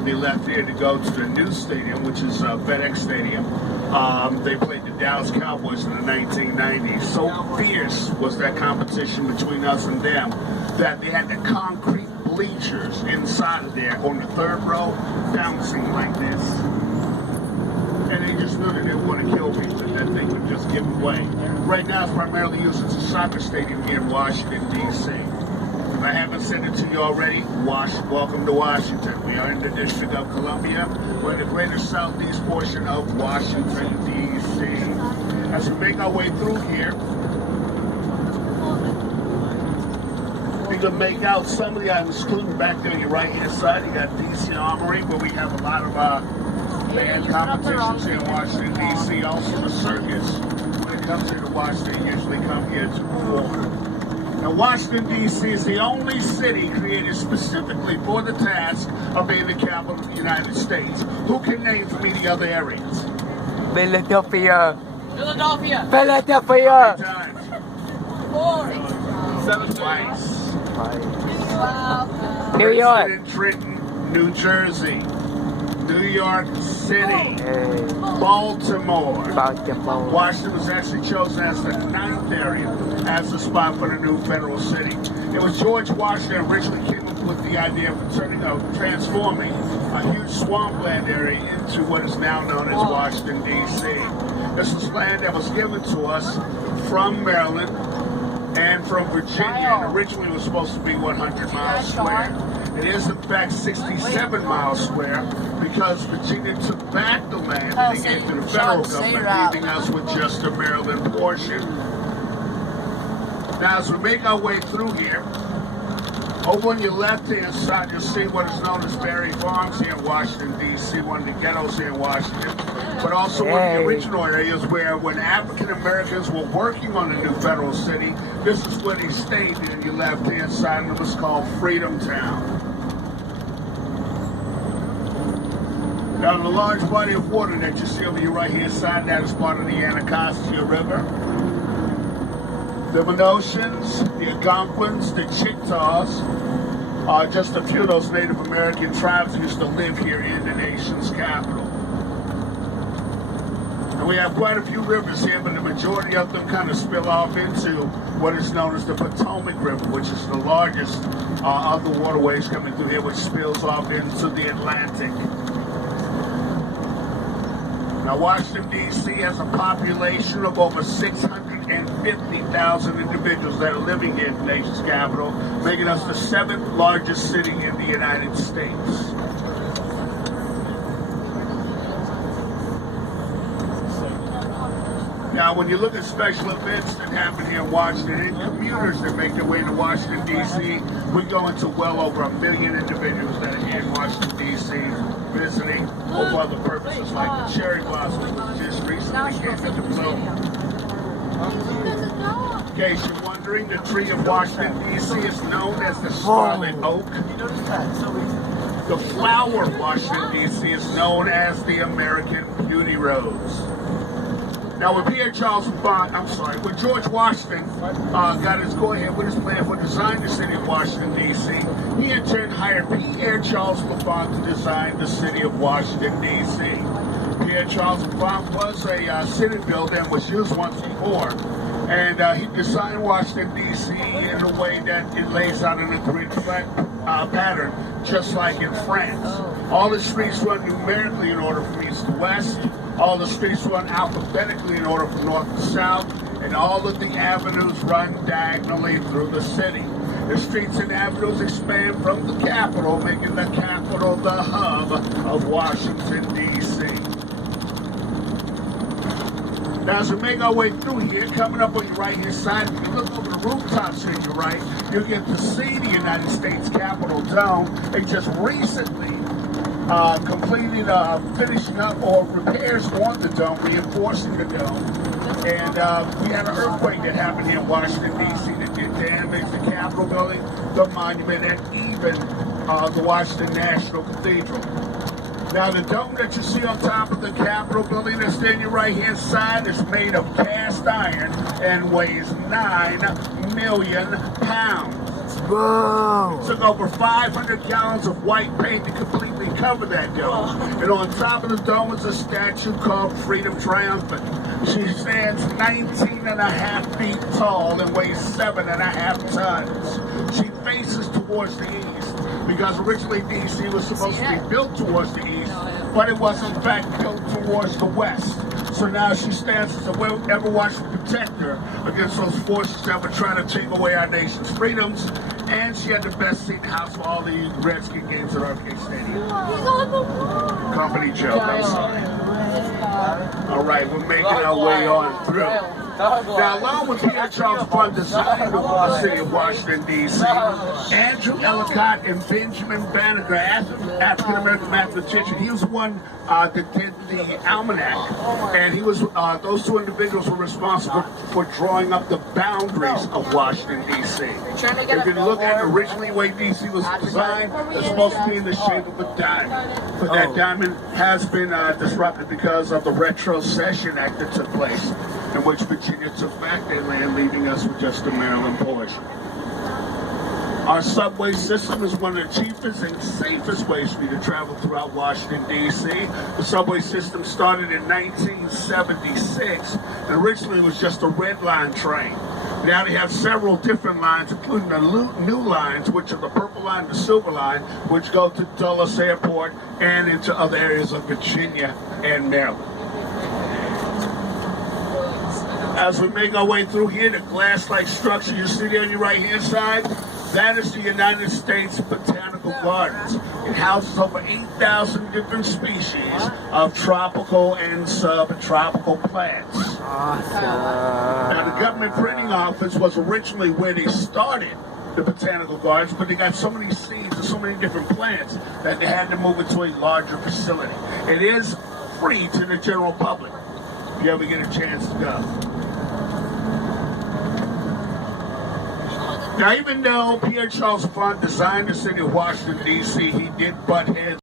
when they left here to go to the new stadium, which is FedEx Stadium. They played the Dallas Cowboys in the 1990s. So fierce was that competition between us and them that they had the concrete bleachers inside of there on the third row bouncing like this. And they just knew that they would want to kill me, that thing would just give away. Right now it's primarily used as a soccer stadium here in Washington, D.C. If I haven't said it to you already, welcome to Washington. We are in the District of Columbia. We're in the greater southeast portion of Washington, D.C. As we make our way through here, we can make out some of the items, including back there on your right-hand side. You got D.C. Armory, where we have a lot of band competitions here in Washington, D.C. Also the circus, when it comes here to Washington, usually come here to perform. Now, Washington, D.C. is the only city created specifically for the task of being the capital of the United States. Who can name for me the other areas? Philadelphia. Philadelphia. Philadelphia. Four. Twice. New York. Princeton and Trenton, New Jersey. New York City. Baltimore. Washington was actually chosen as the 9th area as the spot for the new federal city. It was George Washington originally came up with the idea of transforming a huge swampland area into what is now known as Washington, D.C. This was land that was given to us from Maryland and from Virginia, and originally it was supposed to be 100 miles square. It is in fact 67 miles square because Virginia took back the land and they gave to the federal government, leaving us with just the Maryland portion. Now, as we make our way through here, over on your left-hand side, you'll see what is known as Berry Farms here in Washington, D.C., one of the ghettos here in Washington, but also one of the original areas where when African Americans were working on the new federal city, this is where they stayed on your left-hand side, and it was called Freedom Town. Now, the large body of water that you see over your right-hand side, that is part of the Anacostia River. The Minotians, the Algonquins, the Chickasaws are just a few of those Native American tribes who used to live here in the nation's capital. And we have quite a few rivers here, but the majority of them kind of spill off into what is known as the Potomac River, which is the largest of the waterways coming through here, which spills off into the Atlantic. Now, Washington, D.C. has a population of over 650,000 individuals that are living here in the nation's capital, making us the 7th largest city in the United States. Now, when you look at special events that happen here in Washington and commuters that make their way to Washington, D.C., we go into well over 1 million individuals that are here in Washington, D.C., visiting or for other purposes like the cherry blossoms, which just recently came into bloom. In case you're wondering, the tree of Washington, D.C. is known as the scarlet oak. The flower of Washington, D.C. is known as the American beauty rose. Now, when when George Washington got his go-ahead with his plan for designing the city of Washington, D.C., he in turn hired Pierre Charles LaFont to design the city of Washington, D.C. Pierre Charles LaFont was a city builder and was used once before. And he designed Washington, D.C. in a way that it lays out in a three-track pattern, just like in France. All the streets run numerically in order from east to west. All the streets run alphabetically in order from north to south, and all of the avenues run diagonally through the city. The streets and avenues expand from the capital, making the capital the hub of Washington, D.C. Now, as we make our way through here, coming up on your right-hand side, if you look over the rooftops here to your right, you'll get to see the United States Capitol Dome. They just recently completed finishing up or repairs on the dome, reinforcing the dome. And we had an earthquake that happened here in Washington, D.C. that did damage the Capitol building, the monument, and even the Washington National Cathedral. Now, the dome that you see on top of the Capitol building that's there on your right-hand side is made of cast iron and weighs 9 million pounds. Whoa. It took over 500 gallons of white paint to completely cover that dome. And on top of the dome is a statue called Freedom Triumphant. She stands 19 and a half feet tall and weighs 7.5 tons. She faces towards the east because originally DC was supposed to be built towards the east, but it was in fact built towards the west. So now she stands as a ever-watching protector against those forces that were trying to take away our nation's freedoms. And she had the best seat in the house for all the Redskin games at Arcade Stadium. He's on the wall. Company joke, I'm sorry. All right, we're making our way on through. Now, along with Pierre Charles Fund designing the city of Washington, D.C., Andrew Ellicott and Benjamin Banneker, African-American mathematician, he was one that did the almanac. And he was, those two individuals were responsible for drawing up the boundaries of Washington, D.C. If you look at originally the way D.C. was designed, it's supposed to be in the shape of a diamond. But that diamond has been disrupted because of the Retrocession Act that took place, in which Virginia took back their land, leaving us with just the Maryland portion. Our subway system is one of the cheapest and safest ways for you to travel throughout Washington, D.C. The subway system started in 1976, and originally it was just a red line train. Now they have several different lines, including the new lines, which are the purple line and the silver line, which go to Dulles Airport and into other areas of Virginia and Maryland. As we make our way through here, the glass-like structure you see there on your right-hand side, that is the United States Botanical Gardens. It houses over 8,000 different species of tropical and subtropical plants. Awesome. Now, the government printing office was originally where they started the Botanical Gardens, but they got so many seeds and so many different plants that they had to move it to a larger facility. It is free to the general public if you ever get a chance to go. Now, even though Pierre Charles Fund designed the city of Washington, D.C., he did butt heads